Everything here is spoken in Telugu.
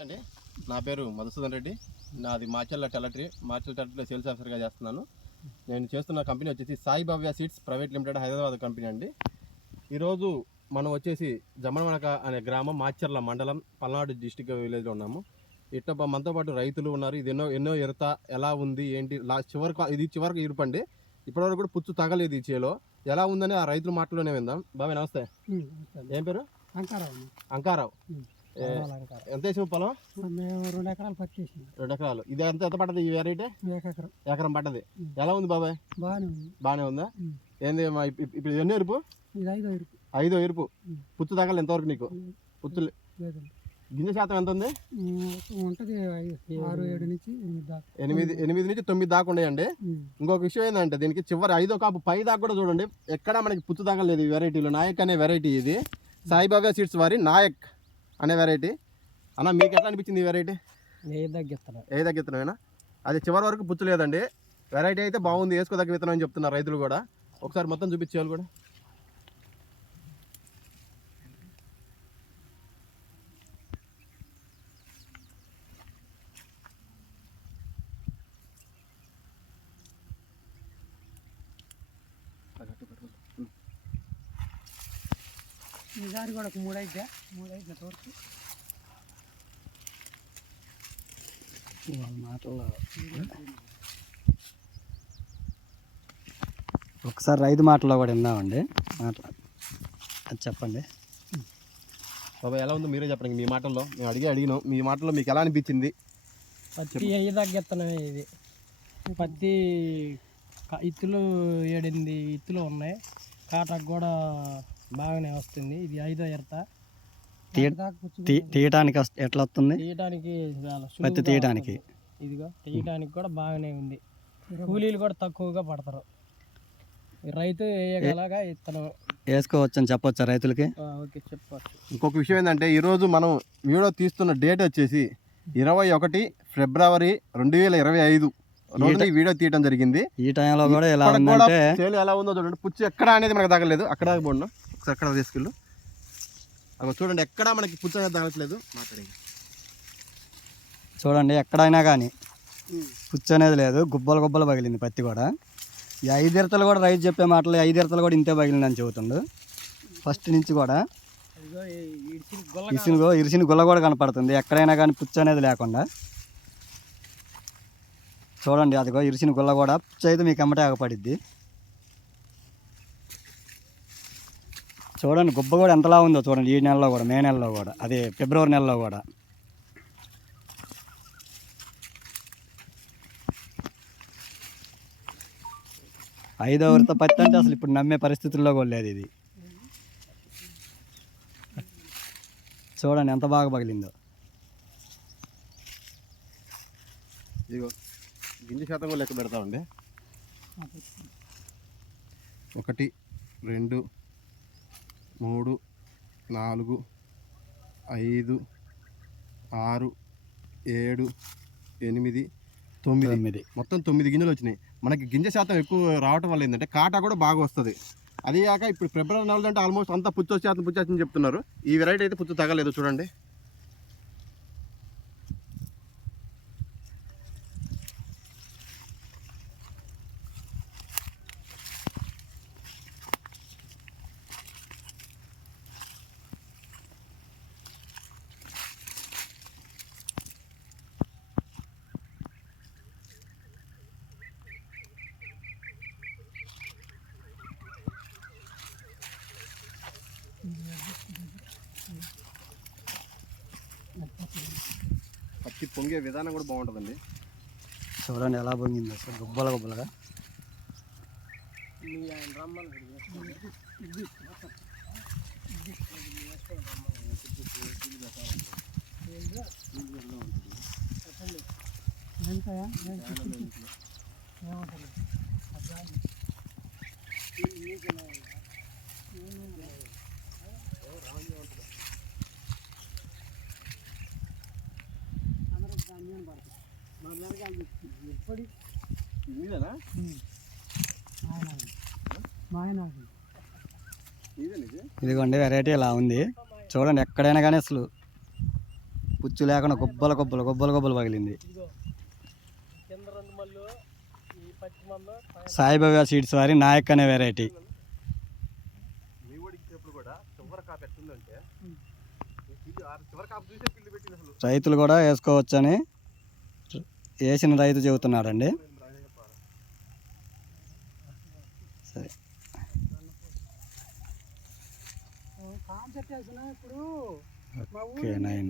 నమస్తే అండి. నా పేరు మధుసూదన్ రెడ్డి. నాది మాచల్ల టెలటరీ. మాచల్ టెలటరీలో సేల్స్ ఆఫీసర్గా చేస్తున్నాను. నేను చేస్తున్న కంపెనీ వచ్చేసి Sai Bhavya seeds private limited Hyderabad company అండి. ఈరోజు మనం వచ్చేసి జమ్మనమనక అనే గ్రామం మాచర్ల మండలం పల్నాడు డిస్టిక్ విలేజ్లో ఉన్నాము. ఇట్లా బ- మనతో పాటు రైతులు ఉన్నారు. ఇది ఎన్నో ఎన్నో ఎరత ఎలా ఉంది ఏంటి లాస్ట్ చివరికి ఇది చివరికి ఇరుపండి ఇప్పటివరకు కూడా పుచ్చు తగలేదు ఈ చేలో. ఎలా ఉందని ఆ రైతుల మాటలోనే విందాం. బాబాయ్ నమస్తే. ఏం పేరు? అంకారావు అంకారావు. ఎంత వేసిన పొలం మేము రెండు ఎకరాలు పత్తి రెండు ఎకరాలు. ఇది ఎంత ఎంత పడ్డది ఈ వెరైటీ ఎకరం. ఎకరం పడ్డది. ఎలా ఉంది బాబాయ్? బాగానే ఉంది. బాగానే ఉందా. ఏంది ఇప్పుడు ఎన్నో ఎరుపు? ఇది ఐదో ఇరుకు ఐదో ఎరుపు. ఉం. పుచ్చు తగలు ఎంతవరకు నీకు? లేదండి. గింజ శాతం ఎంత ఉంది? ఉంటుంది ఆరు ఏడు నుంచి ఎనిమిది ఎనిమిది నుంచి తొమ్మిది దాకా ఉన్నాయండి. ఇంకొక విషయం ఏంటంటే దీనికి చివరి ఐదో కాపు పై దాకా కూడా చూడండి. ఎక్కడ మనకి పుచ్చు తగలేదు ఈ వెరైటీలో నాయక్ అనే వెరైటీ ఇది. సాయిబాబా సీడ్స్ వారి నాయక్. అనే వెరైటీ అన్న మీకు ఎట్లా అనిపించింది ఈ వెరైటీ ఏ విత్తనమేనా అది చివరి వరకు పుచ్చు లేదండి. వెరైటీ అయితే బాగుంది వేసుకోదగ్గ విత్తనం అని చెప్తున్నారు రైతులు కూడా. ఒకసారి మొత్తం చూపించేవాళ్ళు కూడా. ఈసారి కూడా ఒక మూడు అయితే మూడు అయితే తోడుకు మాటల్లో ఒకసారి రైతు మాటల్లో కూడా విందామండి. మాటలు అది చెప్పండి. బాబాయ్ ఎలా ఉందో? మీరే చెప్పండి మీ మాటల్లో. మేము అడిగి అడిగినాం. మీ మాటల్లో మీకు ఎలా అనిపించింది? పత్తి అయ్యి తగ్గిస్తున్నాయి ఇది. పత్తి ఇత్తులు ఏడెనిమిది ఇత్తులు ఉన్నాయి. కాటాకు కూడా బాగానే వస్తుంది. ఇది ఐదో ఎరత. తీయటానికి ఎట్లా వస్తుంది? తీయటానికి చాలా పత్తి సులువుగా తీయటానికి. ఇదిగో తీయటానికి కూడా బాగానే ఉంది. కూలీలు కూడా తక్కువగా పడతారు. ఈ రైతు వేయగలగా ఇతను. వేసుకోవచ్చు అని చెప్పొచ్చా రైతులకి? ఓకే చెప్పచ్చు. ఇంకొక విషయం ఏంటంటే ఈరోజు మనం వీడియో తీస్తున్న డేట్ వచ్చేసి ఇరవై ఒకటి ఫిబ్రవరి రెండు వేల ఇరవై ఐదు రోజున ఈ వీడియో తీయడం జరిగింది. ఈ టైంలో కూడా ఎలా ఉందంటే ఎలా ఉందో చూడండి. పుచ్చు ఎక్కడ అనేది మనకు తగలేదు అక్కడ పోండు. ఒకసారి అక్కడ తీసుకెళ్ళు. అక్కడ చూడండి ఎక్కడ మనకి పుచ్చు అనేది తగలట్లేదు చూడండి ఎక్కడైనా కానీ పుచ్చు అనేది లేదు. గుబ్బలు గుబ్బలు పగిలింది పత్తి కూడా. ఈ ఐదిరతలు కూడా రైతు చెప్పే మాటలు ఐదిరతలు కూడా ఇంతే పగిలిందని చెబుతుండు. ఫస్ట్ నుంచి కూడా ఇరిసిన ఇరిసిన గుల్ల కూడా కనపడుతుంది. ఎక్కడైనా కానీ పుచ్చు అనేది లేకుండా. చూడండి అదిగో ఇరిసిన గుల్ల కూడా పుచ్చు అయితే మీకు ఎమ్మటే ఆగపడిద్ది. చూడండి గుబ్బ కూడా ఎంతలా ఉందో చూడండి ఈ నెలలో కూడా మే నెలలో కూడా అదే ఫిబ్రవరి నెలలో కూడా. ఐదో వరత పత్తి అంటే అసలు ఇప్పుడు నమ్మే పరిస్థితుల్లో కూడా లేదు ఇది. చూడండి ఎంత బాగా పగిలిందో. ఇదిగో గింజ శాతం కూడా లెక్క పెడతామండి. ఒకటి రెండు మూడు నాలుగు ఐదు ఆరు ఏడు ఎనిమిది తొమ్మిది. తొమ్మిది. మొత్తం తొమ్మిది గింజలు వచ్చినాయి. మనకి గింజ శాతం ఎక్కువ రావటం వల్ల ఏంటంటే కాటా కూడా బాగా వస్తుంది. అది కాక ఇప్పుడు ఫిబ్రవరి నెలలో అంటే ఆల్మోస్ట్ అంతా పుచ్చు శాతం పుచ్చు శాతం చెప్తున్నారు. ఈ వెరైటీ అయితే పుచ్చు తగలేదు చూడండి. పచ్చి పొంగే విధానం కూడా బాగుంటుందండి. చూడండి ఎలా పొంగింది అసలు గుబ్బల గుబ్బలగా. మీ ఇదేనా ఇదిగోండి వెరైటీ ఇలా ఉంది. చూడండి ఎక్కడైనా కానీ అసలు పుచ్చు లేకుండా గుబ్బల గుబ్బలు గుబ్బల గుబ్బలు పగిలింది. సాయిబాబా సీడ్స్ వారి నాయక్ అనే వెరైటీ రైతులు కూడా వేసుకోవచ్చని వేసిన రైతు చెబుతున్నాడండి? సరే. Okay nine.